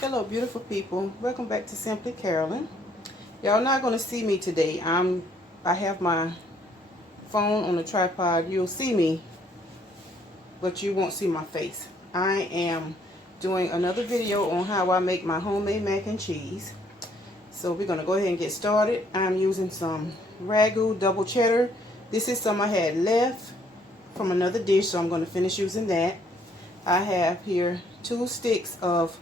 Hello beautiful people, welcome back to Simply Carolyn. Y'all not going to see me today. I have my phone on the tripod. You'll see me, but you won't see my face. I am doing another video on how I make my homemade mac and cheese. So we're going to go ahead and get started. I'm using some Ragu double cheddar. This is some I had left from another dish, so I'm going to finish using that. I have here 2 sticks of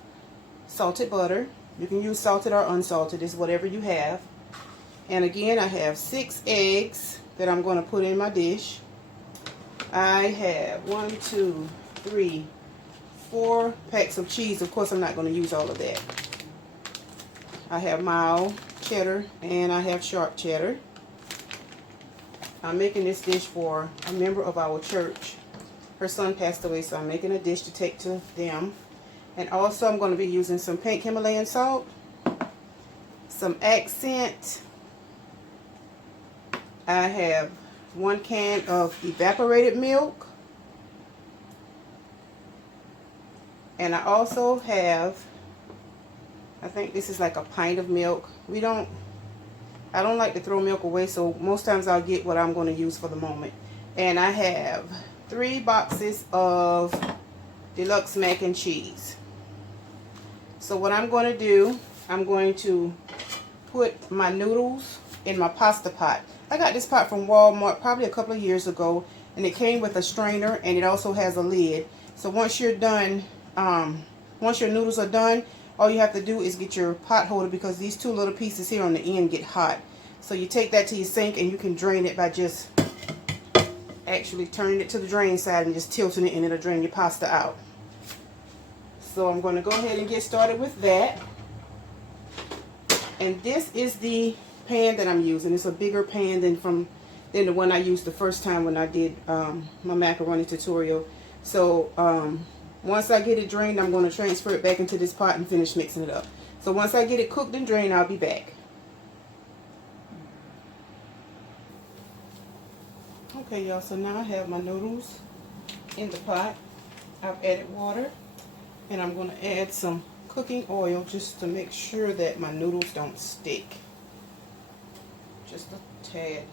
salted butter. You can use salted or unsalted, it's whatever you have. And again, I have 6 eggs that I'm going to put in my dish. I have 1, 2, 3, 4 packs of cheese. Of course, I'm not going to use all of that. I have mild cheddar and I have sharp cheddar. I'm making this dish for a member of our church. Her son passed away, so I'm making a dish to take to them. And also I'm going to be using some pink Himalayan salt, some accent. I have 1 can of evaporated milk. And I also have, I think this is like a pint of milk. I don't like to throw milk away, so most times I'll get what I'm going to use for the moment. And I have 3 boxes of deluxe mac and cheese. So what I'm going to do, I'm going to put my noodles in my pasta pot. I got this pot from Walmart probably a couple of years ago, and it came with a strainer and it also has a lid. So once you're done, once your noodles are done, all you have to do is get your pot holder, because these 2 little pieces here on the end get hot. So you take that to your sink and you can drain it by just actually turning it to the drain side and just tilting it, and it'll drain your pasta out. So I'm going to go ahead and get started with that. And this is the pan that I'm using. It's a bigger pan than the one I used the first time when I did my macaroni tutorial. So once I get it drained, I'm going to transfer it back into this pot and finish mixing it up. So once I get it cooked and drained, I'll be back. Okay, y'all, so now I have my noodles in the pot. I've added water. And I'm going to add some cooking oil just to make sure that my noodles don't stick. Just a tad.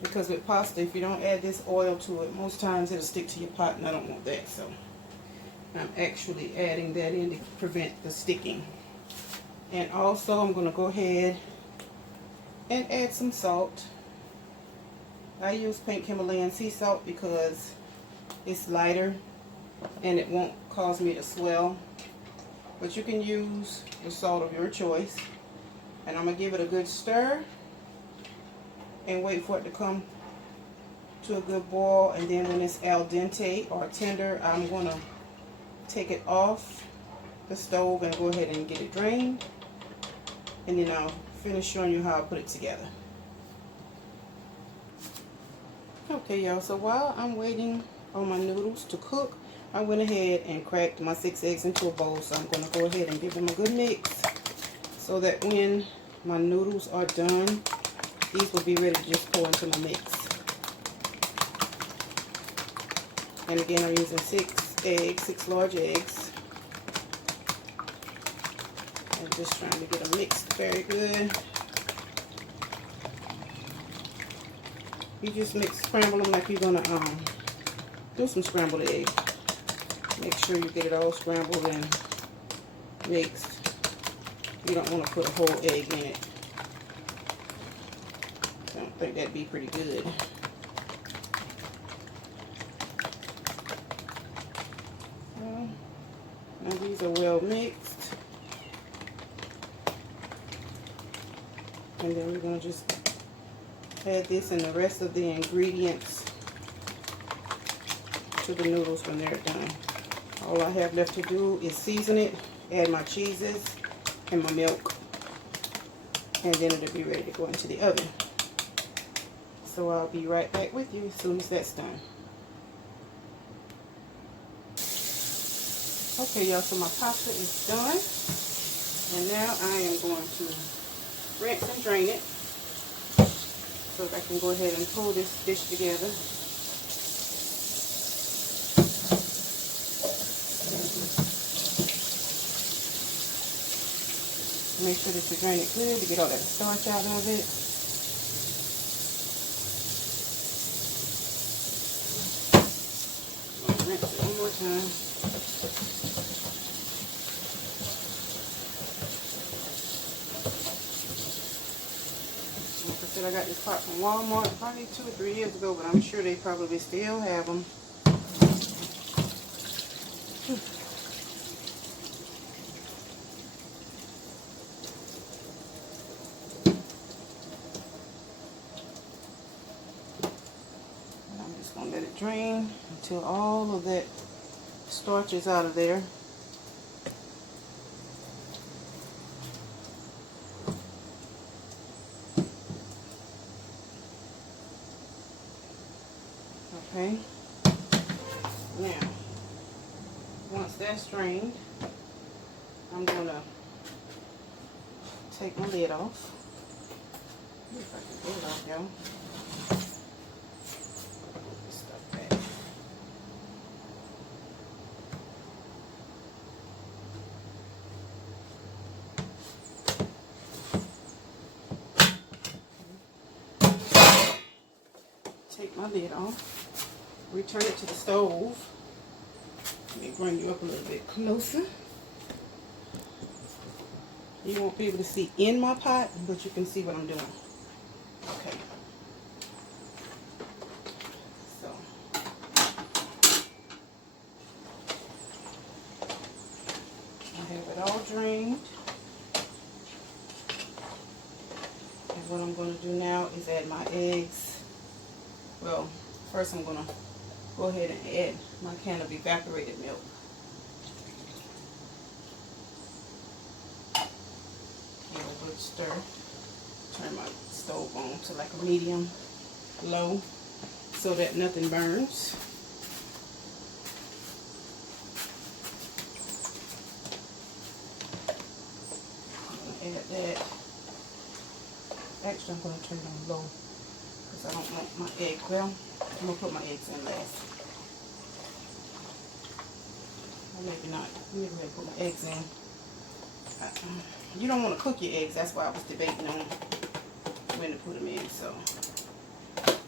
Because with pasta, if you don't add this oil to it, most times it'll stick to your pot, and I don't want that. So I'm actually adding that in to prevent the sticking. And also I'm going to go ahead and add some salt. I use pink Himalayan sea salt because it's lighter and it won't cause me to swell. But you can use the salt of your choice. And I'm going to give it a good stir and wait for it to come to a good boil. And then when it's al dente or tender, I'm going to take it off the stove and go ahead and get it drained. And then I'll finish showing you how I put it together. Okay, y'all, so while I'm waiting on my noodles to cook, I went ahead and cracked my 6 eggs into a bowl. So I'm going to go ahead and give them a good mix so that when my noodles are done, these will be ready to just pour into my mix. And again, I'm using 6 large eggs. I'm just trying to get them mixed very good. You just scramble them like you're going to do some scrambled eggs. Make sure you get it all scrambled and mixed. You don't want to put a whole egg in it. I don't think that'd be pretty good. Now these are well mixed. And then we're going to just add this and the rest of the ingredients to the noodles when they're done. All I have left to do is season it, add my cheeses and my milk, and then it'll be ready to go into the oven. So I'll be right back with you as soon as that's done. Okay, y'all, so my pasta is done, and now I am going to rinse and drain it so that I can go ahead and pull this dish together. Make sure that you drain it clear to get all that starch out of it. Rinse it one more time. Like I said, I got this pot from Walmart probably 2 or 3 years ago, but I'm sure they probably still have them. Gonna let it drain until all of that starch is out of there. Okay. Now, once that's drained, I'm gonna take my lid off. See if I can get it off, y'all. Take my lid off, return it to the stove. Let me bring you up a little bit closer. You won't be able to see in my pot, but you can see what I'm doing. Okay. So, I have it all drained. And what I'm going to do now is add my eggs. Well, first I'm going to go ahead and add my can of evaporated milk. Give it a good stir. Turn my stove on to like a medium low so that nothing burns. I'm going to add that. Actually, I'm going to turn it on low. I don't want my egg. Well, I'm going to put my eggs in last. Or maybe not. Maybe I'll put my eggs in. You don't want to cook your eggs. That's why I was debating on when to put them in. So,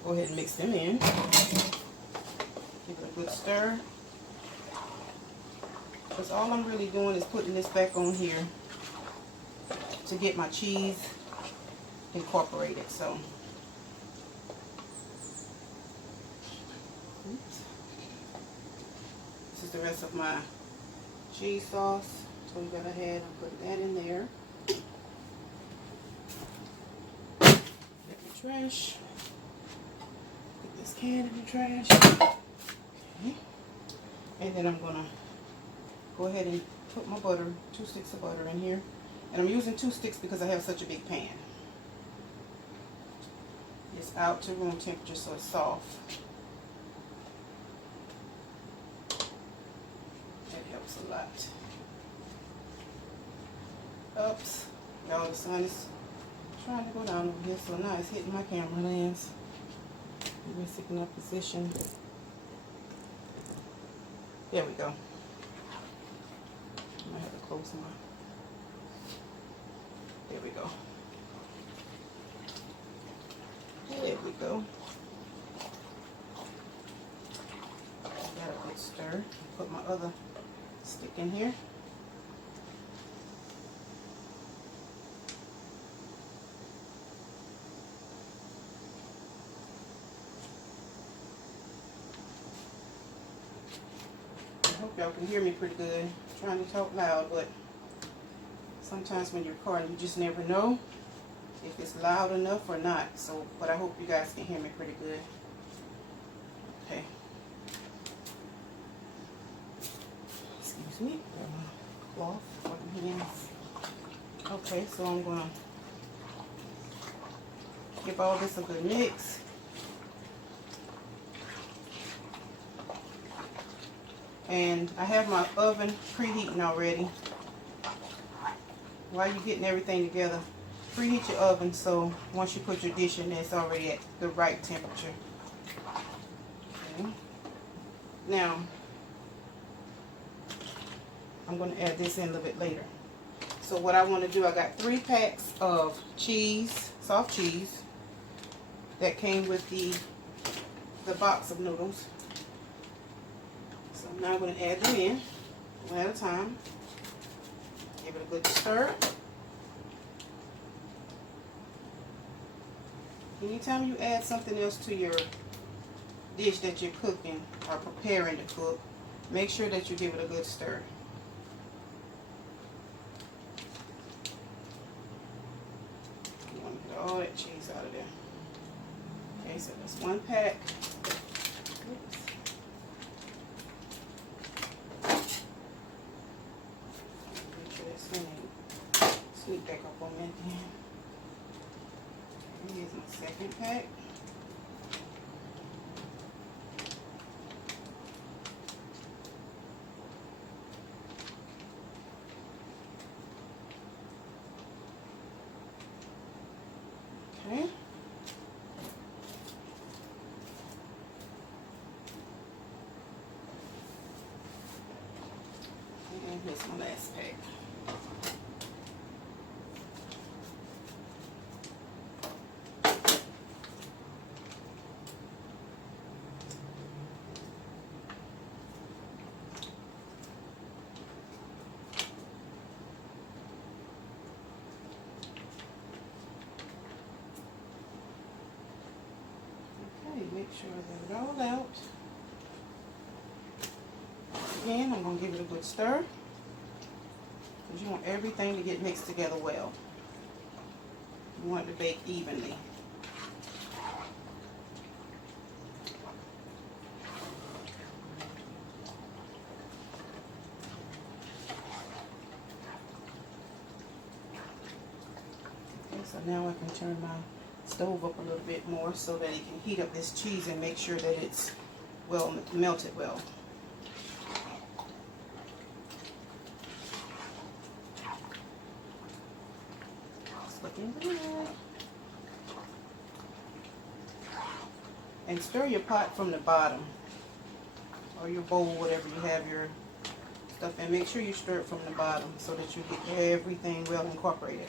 go ahead and mix them in. Give it a good stir. Because all I'm really doing is putting this back on here to get my cheese incorporated. So, this is the rest of my cheese sauce. So we got ahead and put that in there. Get the trash. Put this can in the trash. Okay. And then I'm gonna go ahead and put my butter, 2 sticks of butter in here. And I'm using 2 sticks because I have such a big pan. It's out to room temperature, so it's soft. That helps a lot. Oops, y'all, the sun is trying to go down over here, so now it's hitting my camera lens. We're sitting in position. There we go. I might have to close my. There we go. There we go. Got a good stir. Put my other stick in here. I hope y'all can hear me pretty good. I'm trying to talk loud, but sometimes when you're recording, you just never know if it's loud enough or not. So, but I hope you guys can hear me pretty good. Okay. Excuse me. Grab my cloth for the hands. Okay, so I'm gonna give all this a good mix. And I have my oven preheating already. While you're getting everything together, preheat your oven so once you put your dish in there, it's already at the right temperature. Okay. Now, I'm going to add this in a little bit later. So what I want to do, I got 3 packs of cheese, soft cheese, that came with the box of noodles. So now I'm going to add them in one at a time. Give it a good stir. Anytime you add something else to your dish that you're cooking or preparing to cook, make sure that you give it a good stir. You want to get all that cheese out of there. Okay, so that's 1 pack. Oops. Make sure that's going to sneak back up on me again. Here's my 2nd pack. Okay. And here's my last pack. Make sure I get it all out. Again, I'm going to give it a good stir because you want everything to get mixed together well. You want it to bake evenly. Okay, so now I can turn my stove up a little bit more so that it can heat up this cheese and make sure that it's well melted well. It's looking good. And stir your pot from the bottom or your bowl, whatever you have your stuff in. Make sure you stir it from the bottom so that you get everything well incorporated.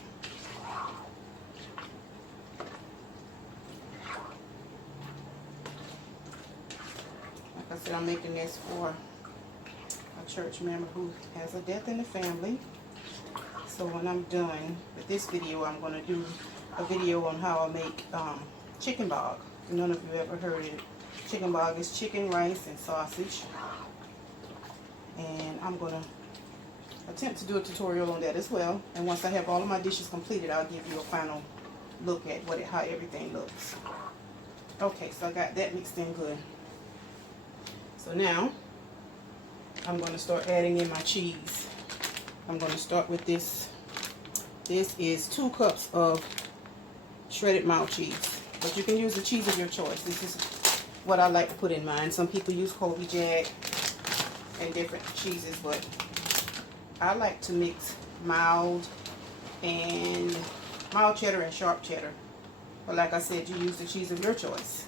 I said I'm making this for a church member who has a death in the family. So when I'm done with this video, I'm going to do a video on how I make chicken bog. None of you ever heard it. Chicken bog is chicken, rice, and sausage. And I'm going to attempt to do a tutorial on that as well. And once I have all of my dishes completed, I'll give you a final look at how everything looks. Okay, so I got that mixed in good. So now, I'm going to start adding in my cheese. I'm going to start with this. This is 2 cups of shredded mild cheese. But you can use the cheese of your choice. This is what I like to put in mine. Some people use Colby Jack and different cheeses, but I like to mix mild cheddar and sharp cheddar. But like I said, you use the cheese of your choice.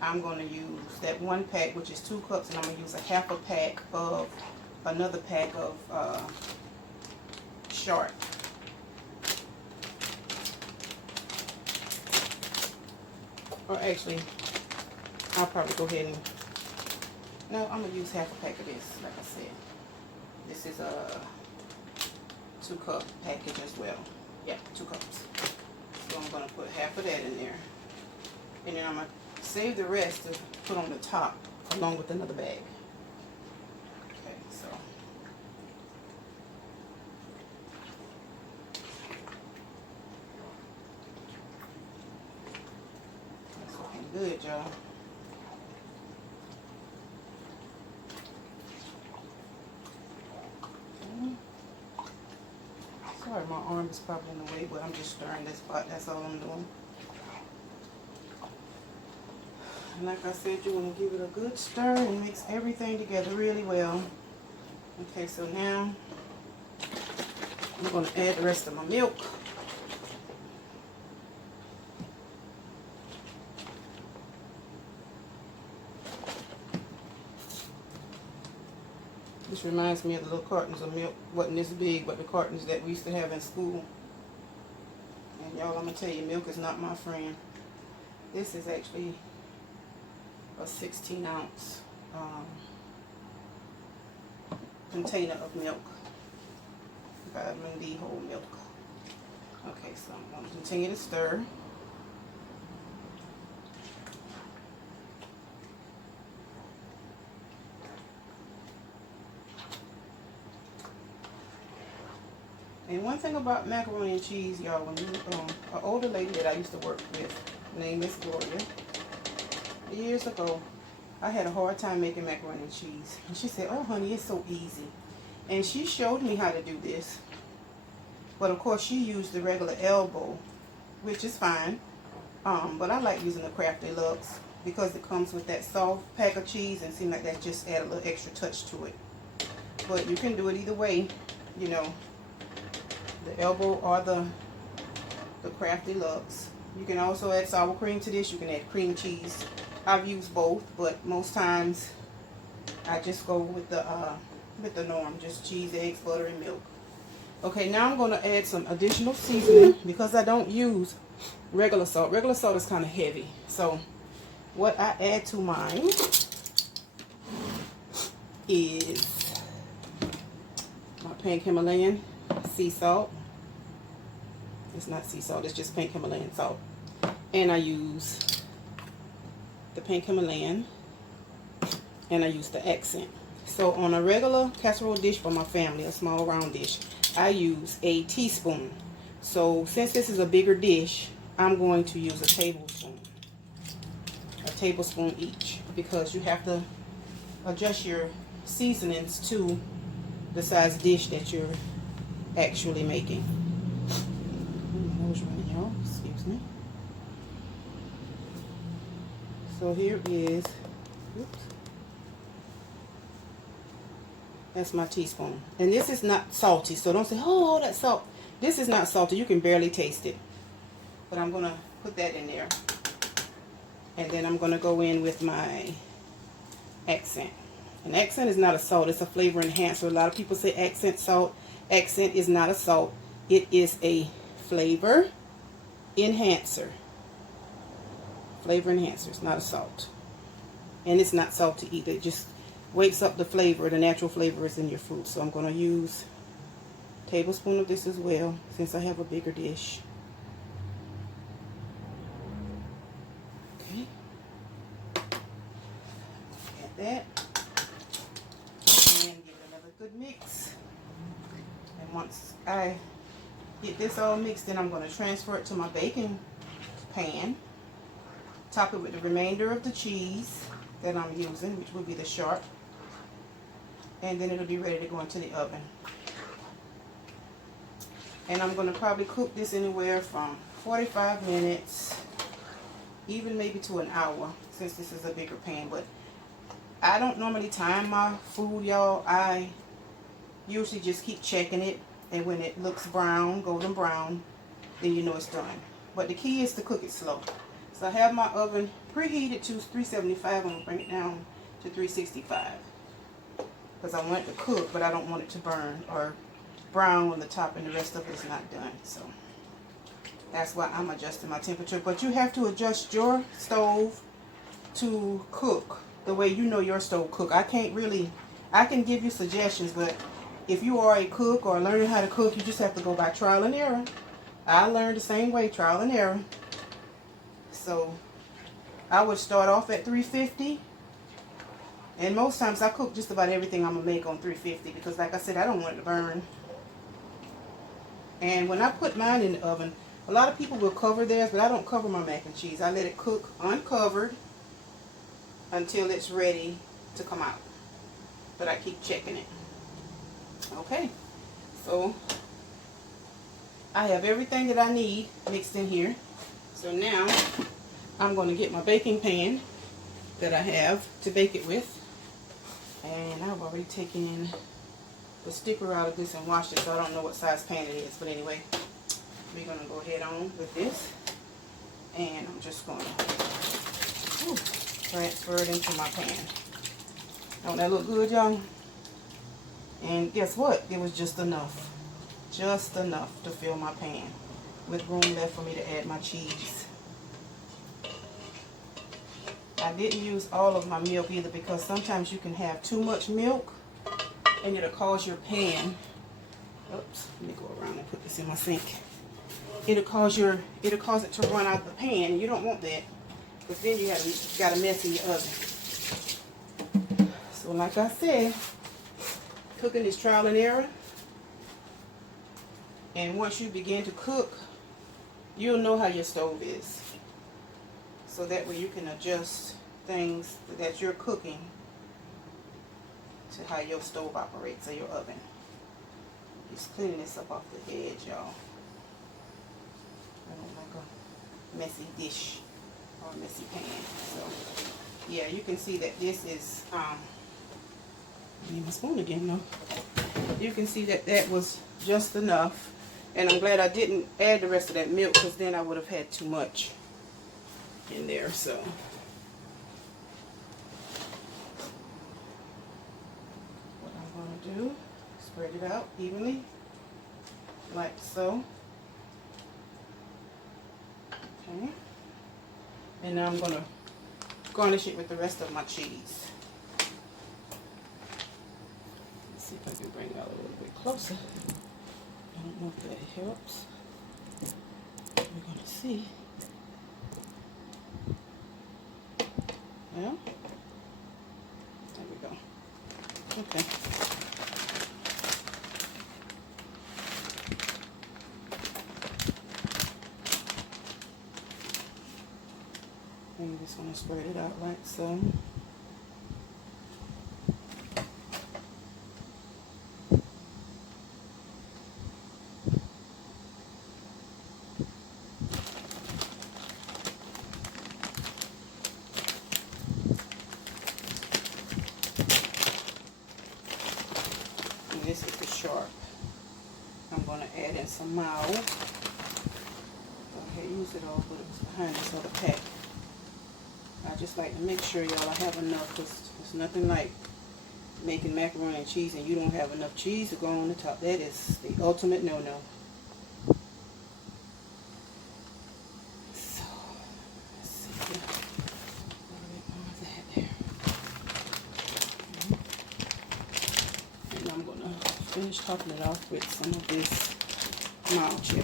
I'm going to use that 1 pack, which is 2 cups, and I'm going to use a half a pack of another pack of sharp. Or actually, I'll probably go ahead and, no, I'm going to use half a pack of this, like I said. This is a 2 cup package as well. Yeah, 2 cups. So I'm going to put half of that in there. And then I'm going to save the rest to put on the top along with another bag. Okay, so that's looking good, y'all. Sorry, my arm is probably in the way, but I'm just stirring this pot. That's all I'm doing. And like I said, you want to give it a good stir and mix everything together really well. Okay, so now I'm going to add the rest of my milk. This reminds me of the little cartons of milk. Wasn't this big, but the cartons that we used to have in school. And y'all, I'm going to tell you, milk is not my friend. This is actually a 16-ounce container of milk. Vitamin D whole milk. Okay, so I'm going to continue to stir. And one thing about macaroni and cheese, y'all, when you, an older lady that I used to work with, named Miss Gloria, years ago, I had a hard time making macaroni and cheese. And she said, oh, honey, it's so easy. And she showed me how to do this. But, of course, she used the regular elbow, which is fine. But I like using the Kraft Deluxe because it comes with that soft pack of cheese and seems like that just add a little extra touch to it. But you can do it either way, you know. The elbow or the Kraft Deluxe. You can also add sour cream to this. You can add cream cheese. I've used both, but most times I just go with the norm, just cheese, eggs, butter, and milk. Okay, now I'm going to add some additional seasoning because I don't use regular salt. Regular salt is kind of heavy. So what I add to mine is my pink Himalayan sea salt. It's not sea salt, it's just pink Himalayan salt. And I use the pink Himalayan, and I use the accent. So on a regular casserole dish for my family, a small round dish, I use a teaspoon. So since this is a bigger dish, I'm going to use a tablespoon each, because you have to adjust your seasonings to the size dish that you're actually making. Excuse me. So here is, oops, that's my teaspoon. And this is not salty, so don't say, oh, all that salt. This is not salty. You can barely taste it. But I'm going to put that in there. And then I'm going to go in with my accent. An accent is not a salt. It's a flavor enhancer. A lot of people say accent salt. Accent is not a salt. It is a flavor enhancer. Flavor enhancer. It's not a salt. And it's not salty either. It just wakes up the flavor. The natural flavor is in your food. So I'm going to use a tablespoon of this as well, since I have a bigger dish. Okay. Add that. And give it another good mix. And once I get this all mixed, then I'm going to transfer it to my baking pan. Top it with the remainder of the cheese that I'm using, which will be the sharp. And then it'll be ready to go into the oven. And I'm going to probably cook this anywhere from 45 minutes, even maybe to an hour, since this is a bigger pan. But I don't normally time my food, y'all. I usually just keep checking it. And when it looks brown, golden brown, then you know it's done. But the key is to cook it slow. So I have my oven preheated to 375. I'm going to bring it down to 365. Because I want it to cook, but I don't want it to burn or brown on the top, and the rest of it is not done. So that's why I'm adjusting my temperature. But you have to adjust your stove to cook the way you know your stove cook. I can give you suggestions, but if you are a cook or learning how to cook, you just have to go by trial and error. I learned the same way, trial and error. So I would start off at 350. And most times I cook just about everything I'm going to make on 350 because, like I said, I don't want it to burn. And when I put mine in the oven, a lot of people will cover theirs, but I don't cover my mac and cheese. I let it cook uncovered until it's ready to come out. But I keep checking it. Okay, so I have everything that I need mixed in here. So now I'm going to get my baking pan that I have to bake it with. And I've already taken the sticker out of this and washed it, so I don't know what size pan it is. But anyway, we're going to go ahead on with this. And I'm just going to transfer it into my pan. Don't that look good, y'all? And guess what? It was just enough. Just enough to fill my pan, with room left for me to add my cheese. I didn't use all of my milk either, because sometimes you can have too much milk and it'll cause your pan, oops, let me go around and put this in my sink. It'll cause it to run out of the pan, and you don't want that, because then you got a mess in your oven. So like I said, cooking is trial and error. And once you begin to cook, you'll know how your stove is. So that way you can adjust things that you're cooking to how your stove operates, or your oven. Just cleaning this up off the edge, y'all. I don't like a messy dish or a messy pan. So yeah, you can see that this is I need my spoon again though. You can see that that was just enough, and I'm glad I didn't add the rest of that milk, because then I would have had too much in there. So what I'm going to do, spread it out evenly like so. Okay, and now I'm going to garnish it with the rest of my cheese. Let's see if I can bring it out a little bit closer. I don't know if that helps. We're going to see. Well, there we go. Okay. I'm just going to spread it out like so. And this is the sharp. I'm going to add in some mild. Go ahead, use it all, but it's behind this other pack. I just like to make sure y'all have enough, because there's nothing like making macaroni and cheese and you don't have enough cheese to go on the top. That is the ultimate no-no. So, let's see here. That there. And I'm going to finish topping it off with some of this mild chili.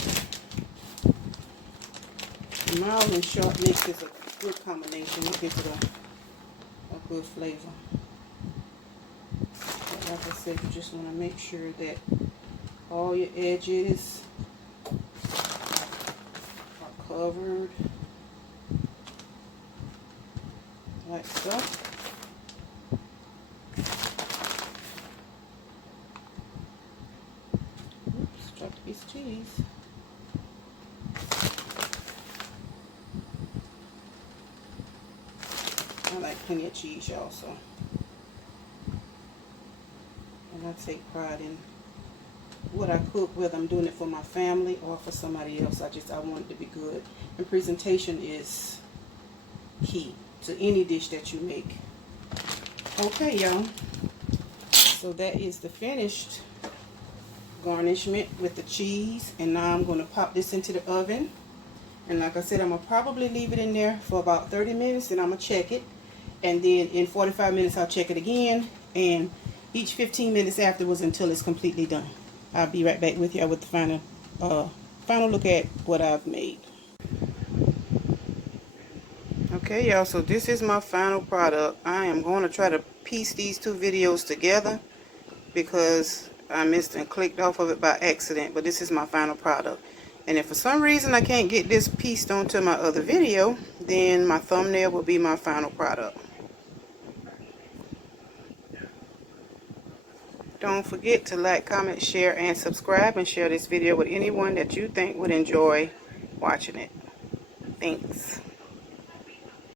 The mild and sharp mix is a good combination. It gives it a good flavor. But like I said, you just want to make sure that all your edges are covered like so. Oops, dropped a piece of cheese. I like plenty of cheese, y'all, so. And I take pride in what I cook, whether I'm doing it for my family or for somebody else. I want it to be good. And presentation is key to any dish that you make. Okay, y'all. So that is the finished garnishment with the cheese. And now I'm going to pop this into the oven. And like I said, I'm going to probably leave it in there for about 30 minutes. And I'm going to check it. And then in 45 minutes, I'll check it again. And each 15 minutes afterwards until it's completely done. I'll be right back with y'all with the final look at what I've made. Okay, y'all, so this is my final product. I am going to try to piece these two videos together because I missed and clicked off of it by accident. But this is my final product. And if for some reason I can't get this pieced onto my other video, then my thumbnail will be my final product. Don't forget to like, comment, share, and subscribe, and share this video with anyone that you think would enjoy watching it. Thanks.